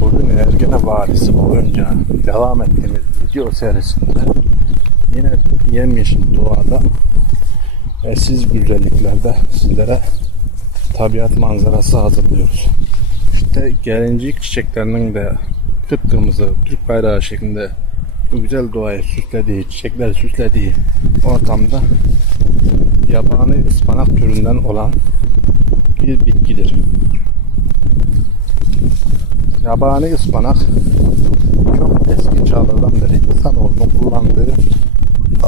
Bugün Ergene Vadisi boyunca devam ettiğimiz video serisinde yine yemyeşil doğada eşsiz güzelliklerde sizlere tabiat manzarası hazırlıyoruz. İşte gelincik çiçeklerinin de kıpkırmızı Türk bayrağı şeklinde bu güzel doğayı süslediği, çiçekleri süslediği ortamda yabani ıspanak türünden olan bir bitkidir. Yabani ıspanak çok eski çağlardan beri insanoğlunun kullandığı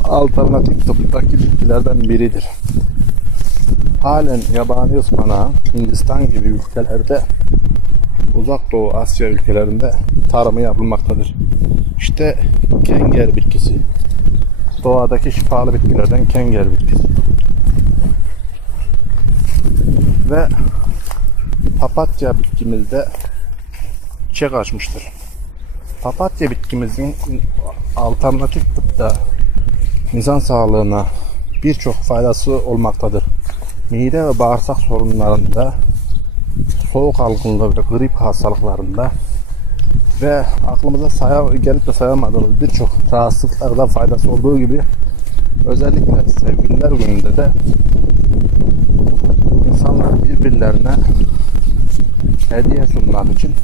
alternatif tıptaki bitkilerden biridir. Halen yabani ıspanağı Hindistan gibi ülkelerde Uzak Doğu Asya ülkelerinde tarımı yapılmaktadır. İşte kenger bitkisi. Doğadaki şifalı bitkilerden kenger bitkisi. Ve papatya bitkimizde çiçek açmıştır. Papatya bitkimizin alternatif tıpta insan sağlığına birçok faydası olmaktadır. Mide ve bağırsak sorunlarında, soğuk algınlığı ve grip hastalıklarında ve aklımıza saya, gelip de sayamadığımız birçok rahatsızlıklarda faydası olduğu gibi özellikle sevgililer gününde de insanlar birbirlerine hediye sunmak için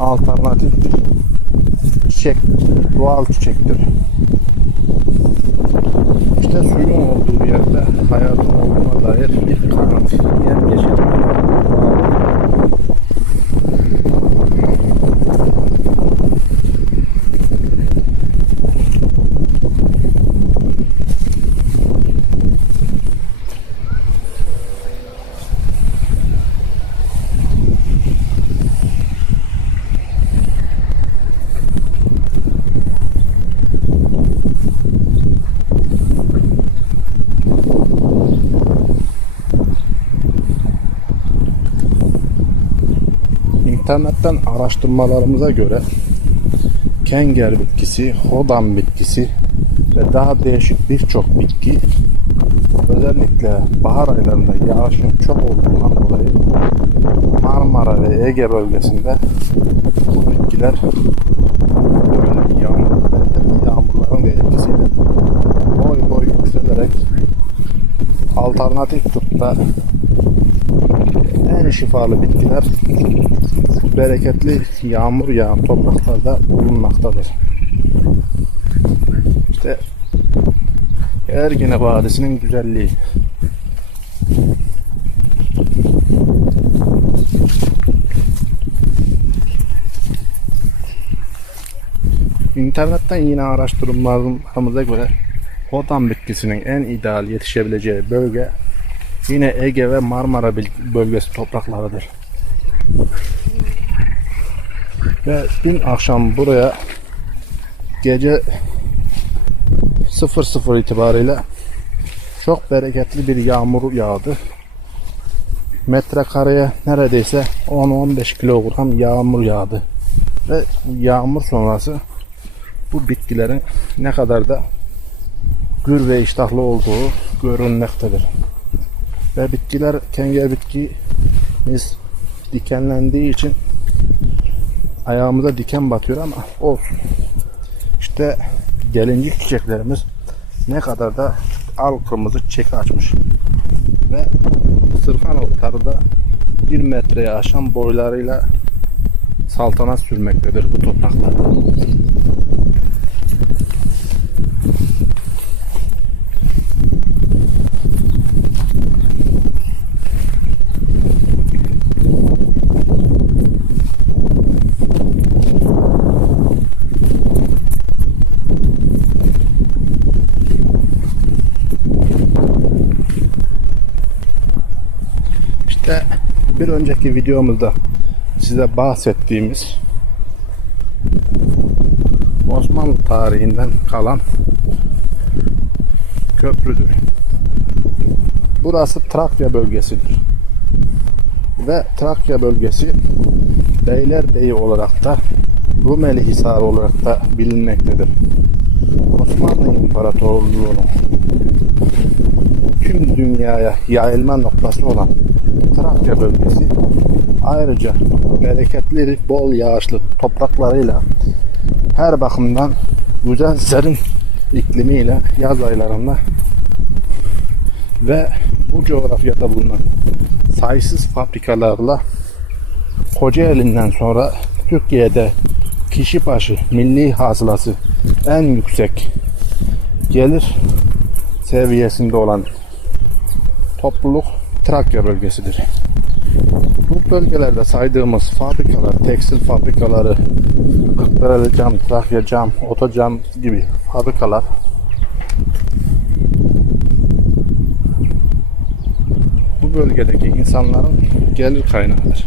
alternatif bir çiçek, doğal çiçektir. İşte suyun olduğu yerde hayatın olduğuna dair bir kanıt. Yemyeşil. İnternetten araştırmalarımıza göre kenger bitkisi, hodam bitkisi ve daha değişik birçok bitki özellikle bahar aylarında yağışın çok olduğundan dolayı Marmara ve Ege bölgesinde bu bitkiler böyle yağmur, yağmurların etkisiyle boy boy yükselerek alternatif tıpta en şifalı bitkiler bereketli yağmur yağan topraklarda bulunmaktadır. İşte Ergene Vadisi'nin güzelliği. İnternetten yine araştırmalarımıza göre Hodan bitkisinin en ideal yetişebileceği bölge yine Ege ve Marmara bölgesi topraklarıdır. Ve dün akşam buraya gece 00 itibariyle çok bereketli bir yağmur yağdı. Metrekareye neredeyse 10-15 kilogram yağmur yağdı. Ve yağmur sonrası bu bitkilerin ne kadar da gür ve iştahlı olduğu görünmektedir. Ve bitkiler kenger bitkimiz dikenlendiği için ayağımıza diken batıyor ama olsun. İşte gelincik çiçeklerimiz ne kadar da al kırmızı çiçek açmış. Ve sırhan otları da bir metreye aşan boylarıyla saltanat sürmektedir bu topraklarda. İşte bir önceki videomuzda size bahsettiğimiz Osmanlı tarihinden kalan köprüdür. Burası Trakya bölgesidir. Ve Trakya bölgesi Beylerbeyi olarak da Rumeli Hisarı olarak da bilinmektedir. Osmanlı İmparatorluğu'nun tüm dünyaya yayılma noktası olan Trakya bölgesi. Ayrıca bereketli, bol yağışlı topraklarıyla her bakımdan güzel serin iklimiyle yaz aylarında ve bu coğrafyada bulunan sayısız fabrikalarla Kocaeli'nden sonra Türkiye'de kişi başı milli hasılası en yüksek gelir seviyesinde olan topluluk Trakya bölgesidir. Bu bölgelerde saydığımız fabrikalar, tekstil fabrikaları, Kırklareli Cam, Trakya Cam, Otocam gibi fabrikalar bu bölgedeki insanların gelir kaynağıdır.